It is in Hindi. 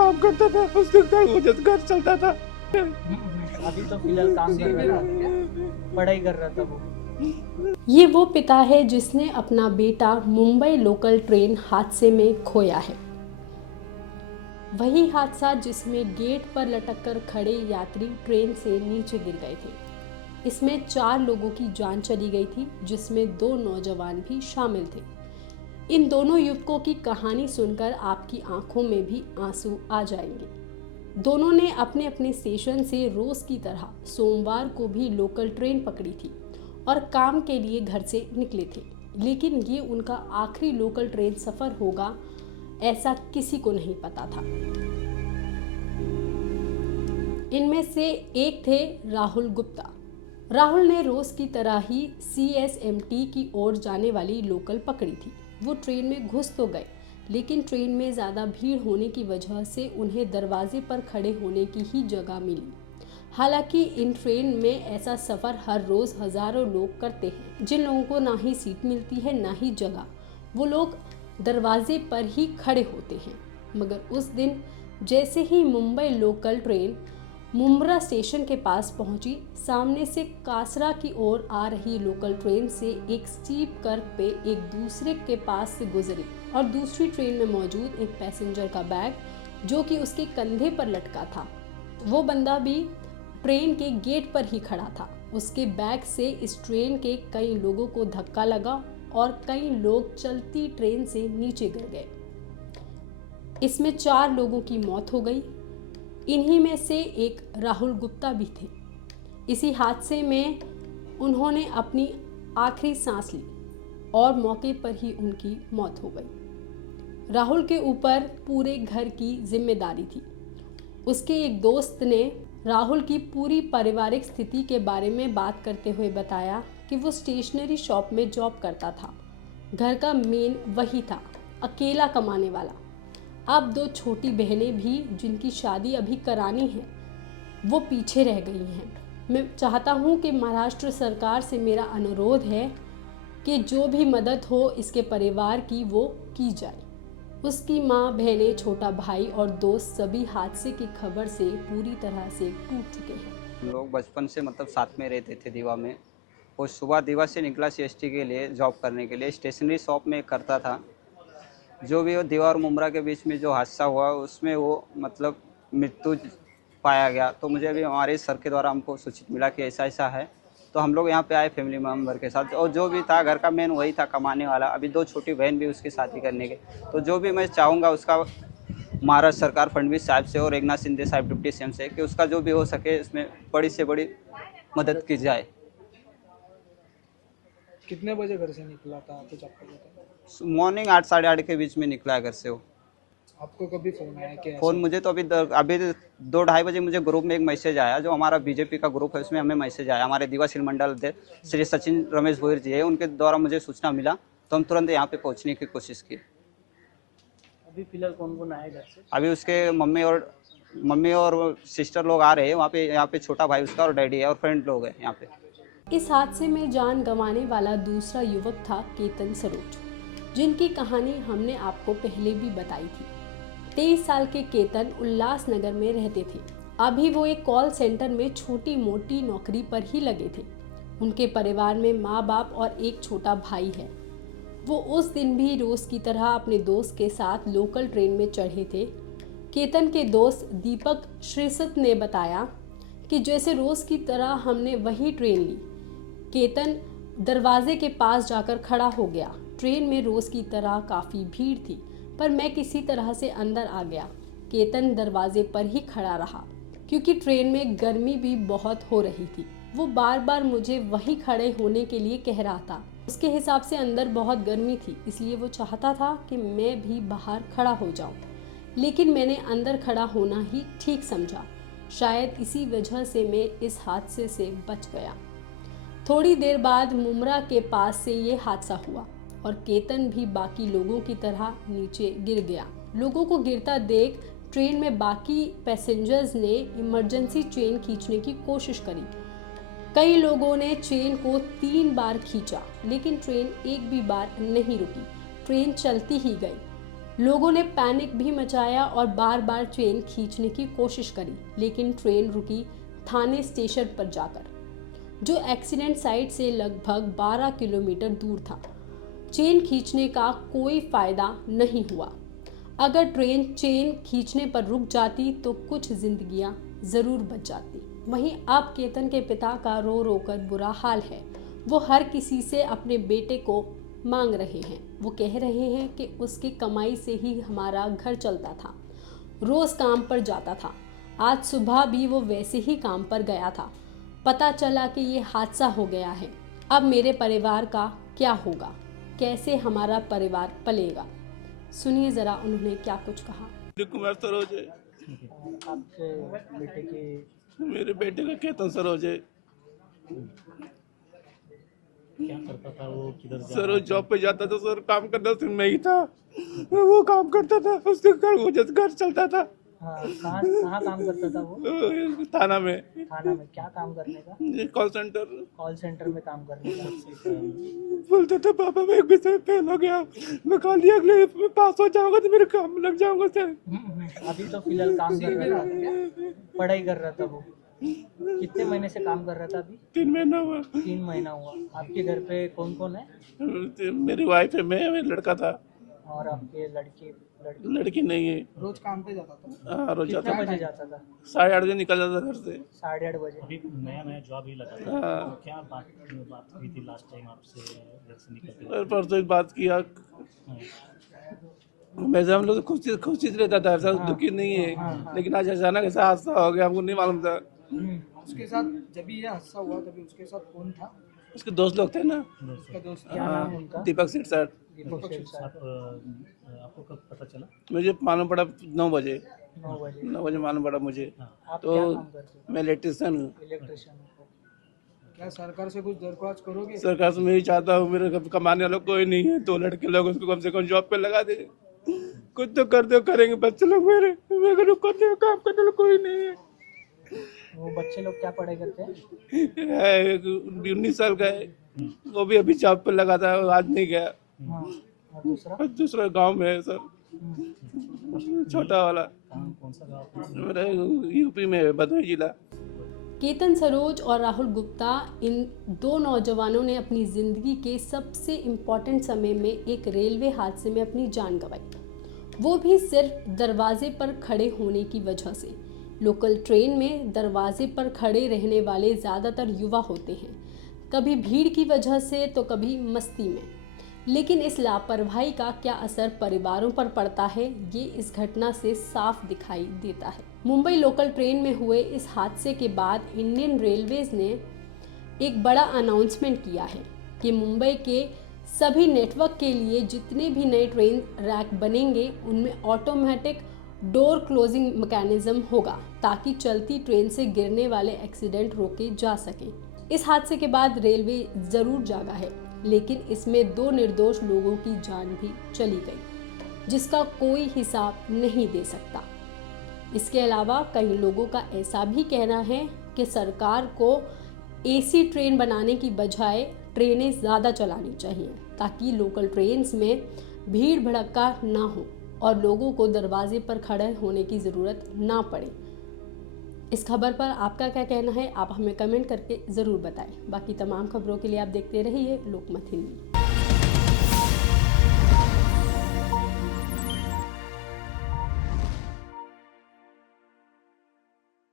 काम करता था, उसके वजह से घर चलता था। अभी तो फिलहाल काम कर रहा था, पढ़ाई कर रहा था वो। ये वो पिता है जिसने अपना बेटा मुंबई लोकल ट्रेन हादसे में खोया है। वही हादसा जिसमें गेट पर लटककर खड़े यात्री ट्रेन से नीचे गिर गए थे। इसमें 4 लोगों की जान चली गई थी, जिसमें 2 नौजवान भी शामिल थे। इन दोनों युवकों की कहानी सुनकर आपकी आंखों में भी आंसू आ जाएंगे। दोनों ने अपने अपने स्टेशन से रोज की तरह सोमवार को भी लोकल ट्रेन पकड़ी थी और काम के लिए घर से निकले थे, लेकिन ये उनका आखिरी लोकल ट्रेन सफर होगा ऐसा किसी को नहीं पता था। इनमें से एक थे राहुल गुप्ता। राहुल ने रोज की तरह ही CSMT की ओर जाने वाली लोकल पकड़ी थी। वो ट्रेन में घुस तो गए, लेकिन ट्रेन में ज़्यादा भीड़ होने की वजह से उन्हें दरवाजे पर खड़े होने की ही जगह मिली। हालांकि इन ट्रेन में ऐसा सफ़र हर रोज़ हज़ारों लोग करते हैं। जिन लोगों को ना ही सीट मिलती है ना ही जगह, वो लोग दरवाजे पर ही खड़े होते हैं। मगर उस दिन जैसे ही Mumbai local train Mumbra station के पास पहुंची, सामने से कासरा की ओर आ रही लोकल ट्रेन से एक स्टीप कर्व पे एक दूसरे के पास से गुजरी और दूसरी ट्रेन में मौजूद एक पैसेंजर का बैग जो कि उसके कंधे पर लटका था, वो बंदा भी ट्रेन के गेट पर ही खड़ा था। उसके बैग से इस ट्रेन के कई लोगों को धक्का लगा और कई लोग चलती ट्रेन से नीचे गिर गए। इसमें 4 लोगों की मौत हो गई। इन्हीं में से एक राहुल गुप्ता भी थे। इसी हादसे में उन्होंने अपनी आखिरी सांस ली और मौके पर ही उनकी मौत हो गई। राहुल के ऊपर पूरे घर की जिम्मेदारी थी। उसके एक दोस्त ने राहुल की पूरी पारिवारिक स्थिति के बारे में बात करते हुए बताया कि वो स्टेशनरी शॉप में जॉब करता था। घर का मेन वही था, अकेला कमाने वाला। अब 2 छोटी बहनें भी जिनकी शादी अभी करानी है, वो पीछे रह गई हैं। मैं चाहता हूँ कि महाराष्ट्र सरकार से मेरा अनुरोध है कि जो भी मदद हो इसके परिवार की वो की जाए। उसकी माँ, बहनें, छोटा भाई और दोस्त सभी हादसे की खबर से पूरी तरह से टूट चुके हैं। हम लोग बचपन से मतलब साथ में रहते थे दीवा में। और सुबह दीवा से निकला CST के लिए जॉब करने के लिए, स्टेशनरी शॉप में करता था। जो भी वो दीवा और मुंब्रा के बीच में जो हादसा हुआ उसमें वो मतलब मृत्यु पाया गया। तो मुझे अभी हमारे सर के द्वारा हमको सूचित मिला कि ऐसा ऐसा है, तो हम लोग यहाँ पे आए फैमिली मेम्बर के साथ। और जो भी था घर का मेन वही था, कमाने वाला। अभी 2 छोटी बहन भी उसकी शादी करने के। तो जो भी मैं चाहूँगा उसका महाराष्ट्र सरकार फडणवीस साहब से और एकनाथ शिंदे साहब डिप्टी CM से कि उसका जो भी हो सके इसमें बड़ी से बड़ी मदद की जाए। कितने बजे घर से निकला था कुछ आपको पता है? मॉर्निंग 8 साढ़े 8 के बीच में निकला है घर से वो। आपको कभी फोन आया कि फ़ोन मुझे तो अभी 2 ढाई बजे मुझे ग्रुप में एक मैसेज आया, जो हमारा BJP का ग्रुप है उसमें हमें मैसेज आया। हमारे दीवा शिल मंडल अध्यक्ष श्री सचिन रमेश भोईर जी है, उनके द्वारा मुझे सूचना मिला, तो हम तुरंत यहाँ पे पहुँचने की कोशिश की। अभी फिलहाल कौन कौन आए घर से? अभी उसके मम्मी और सिस्टर लोग आ रहे हैं वहाँ पे। यहाँ पे छोटा भाई उसका और डैडी है और फ्रेंड लोग हैं यहाँ पे। इस हादसे में जान गंवाने वाला दूसरा युवक था केतन सरोज, जिनकी कहानी हमने आपको पहले भी बताई थी। 23 साल के केतन उल्लासनगर में रहते थे। अभी वो एक कॉल सेंटर में छोटी मोटी नौकरी पर ही लगे थे। उनके परिवार में माँ बाप और एक छोटा भाई है। वो उस दिन भी रोज की तरह अपने दोस्त के साथ लोकल ट्रेन में चढ़े थे। केतन के दोस्त दीपक श्रीसत ने बताया कि जैसे रोज की तरह हमने वही ट्रेन ली। केतन दरवाजे के पास जाकर खड़ा हो गया। ट्रेन में रोज की तरह काफ़ी भीड़ थी, पर मैं किसी तरह से अंदर आ गया। केतन दरवाजे पर ही खड़ा रहा क्योंकि ट्रेन में गर्मी भी बहुत हो रही थी। वो बार बार मुझे वहीं खड़े होने के लिए कह रहा था। उसके हिसाब से अंदर बहुत गर्मी थी, इसलिए वो चाहता था कि मैं भी बाहर खड़ा हो जाऊं। लेकिन मैंने अंदर खड़ा होना ही ठीक समझा। शायद इसी वजह से मैं इस हादसे से बच गया। थोड़ी देर बाद मुंब्रा के पास से ये हादसा हुआ और केतन भी बाकी लोगों की तरह नीचे गिर गया। लोगों को गिरता देख ट्रेन में बाकी पैसेंजर्स ने इमरजेंसी चेन खींचने की कोशिश करी। कई लोगों ने चेन को 3 बार खींचा, लेकिन ट्रेन एक भी बार नहीं रुकी। ट्रेन चलती ही गई। लोगों ने पैनिक भी मचाया और बार बार ट्रेन खींचने की कोशिश करी, लेकिन ट्रेन रुकी थाने स्टेशन पर जाकर, जो एक्सीडेंट साइट से लगभग 12 किलोमीटर दूर था। चेन खींचने का कोई फायदा नहीं हुआ। अगर ट्रेन चेन खींचने पर रुक जाती तो कुछ जिंदगियां जरूर बच जाती। वहीं अब केतन के पिता का रो रो कर बुरा हाल है। वो हर किसी से अपने बेटे को मांग रहे हैं। वो कह रहे हैं कि उसकी कमाई से ही हमारा घर चलता था, रोज काम पर जाता था। आज सुबह भी वो वैसे ही काम पर गया था। पता चला कि ये हादसा हो गया है। अब मेरे परिवार का क्या होगा, कैसे हमारा परिवार पलेगा? सुनिए जरा उन्होंने क्या कुछ कहा। कुमार सरोज है, आपके बेटे की मेरे बेटे का केतन सरोज है। क्या करता था वो, किधर सरोज जॉब पे जाता था सर, काम करता सिर्फ मैं ही था। वो काम करता था, उसके घर चलता था। हाँ, कहाँ काम करता था वो? थाना में क्या काम करने का? कॉल सेंटर में काम करने का। बोलता था पापा मैं एक विषय में फेल हो गया, मैं खाली अगले में पास हो जाऊंगा तो मेरे काम में लग जाऊंगा सर। अभी तो फिलहाल काम कर रहा था, पढ़ाई कर रहा था वो। कितने महीने से काम कर रहा था अभी? 3 महीना हुआ। 3 महीना हुआ। आपके घर पे कौन कौन है? मेरी वाइफ है, मैं लड़का था। और आपके लड़की नहीं है। रोज काम पे जाता था? हाँ रोज कितने जाता बजे जाता था? 8:30 बजे निकल जाता घर से। 8:30 बजे। अभी नया जॉब ही लगा था। हाँ। तो क्या बात हुई थी लास्ट टाइम आपसे घर से निकलते? और परसों ही बात किया। वैसे हम लोग खुशी रहता था, ऐसा दुखी नहीं है, लेकिन आज अचानक ऐसा हादसा हो गया, हमको नहीं मालूम था। उसके साथ जब भी ये हादसा हुआ तभी उसके साथ कौन था? उसके दोस्त लोग थे ना। उसका दोस्त क्या नाम है उनका? दीपक सेठ सर। आपको कब पता चला? मुझे मालूम पड़ा 9 बजे 9 बजे मालूम पड़ा मुझे। आप तो क्या काम करते हो? मैं इलेक्ट्रिशियन हूँ। इलेक्ट्रिशियन। क्या सरकार से कुछ दरख्वास्त करोगे? सरकार से मैं ही चाहता हूँ, मेरे कमाने वाला कोई नहीं है, 2 लड़के लोग उसको कम से कम जॉब पे लगा दे। कुछ तो कर दो, करेंगे बच्चे लोग मेरे काम करने वाला कोई नहीं है। वो बच्चे लोग क्या पढ़ाई करते हैं? 19 साल का है, वो भी अभी जॉब पे लगा था, आज नहीं गया। हाँ। और दूसरा गांव में है सर, छोटा वाला। कौन सा गाँव? मेरा यूपी में है, भदोही जिला। केतन सरोज और राहुल गुप्ता, इन 2 नौजवानों ने अपनी जिंदगी के सबसे इम्पोर्टेंट समय में एक रेलवे हादसे में अपनी जान गंवाई, वो भी सिर्फ दरवाजे पर खड़े होने की वजह से। लोकल ट्रेन में दरवाजे पर खड़े रहने वाले ज़्यादातर युवा होते हैं, कभी भीड़ की वजह से तो कभी मस्ती में। लेकिन इस लापरवाही का क्या असर परिवारों पर पड़ता है, ये इस घटना से साफ दिखाई देता है। मुंबई लोकल ट्रेन में हुए इस हादसे के बाद इंडियन रेलवेज ने एक बड़ा अनाउंसमेंट किया है कि मुंबई के सभी नेटवर्क के लिए जितने भी नए ट्रेन रैक बनेंगे उनमें ऑटोमेटिक डोर क्लोजिंग मैकेनिज्म होगा, ताकि चलती ट्रेन से गिरने वाले एक्सीडेंट रोके जा सकें। इस हादसे के बाद रेलवे जरूर जागा है, लेकिन इसमें 2 निर्दोष लोगों की जान भी चली गई, जिसका कोई हिसाब नहीं दे सकता। इसके अलावा कई लोगों का ऐसा भी कहना है कि सरकार को एसी ट्रेन बनाने की बजाय ट्रेनें ज़्यादा चलानी चाहिए, ताकि लोकल ट्रेन्स में भीड़ भड़का ना हो और लोगों को दरवाजे पर खड़े होने की ज़रूरत ना पड़े। इस खबर पर आपका क्या कहना है, आप हमें कमेंट करके ज़रूर बताएं। बाकी तमाम खबरों के लिए आप देखते रहिए लोकमत हिंदी।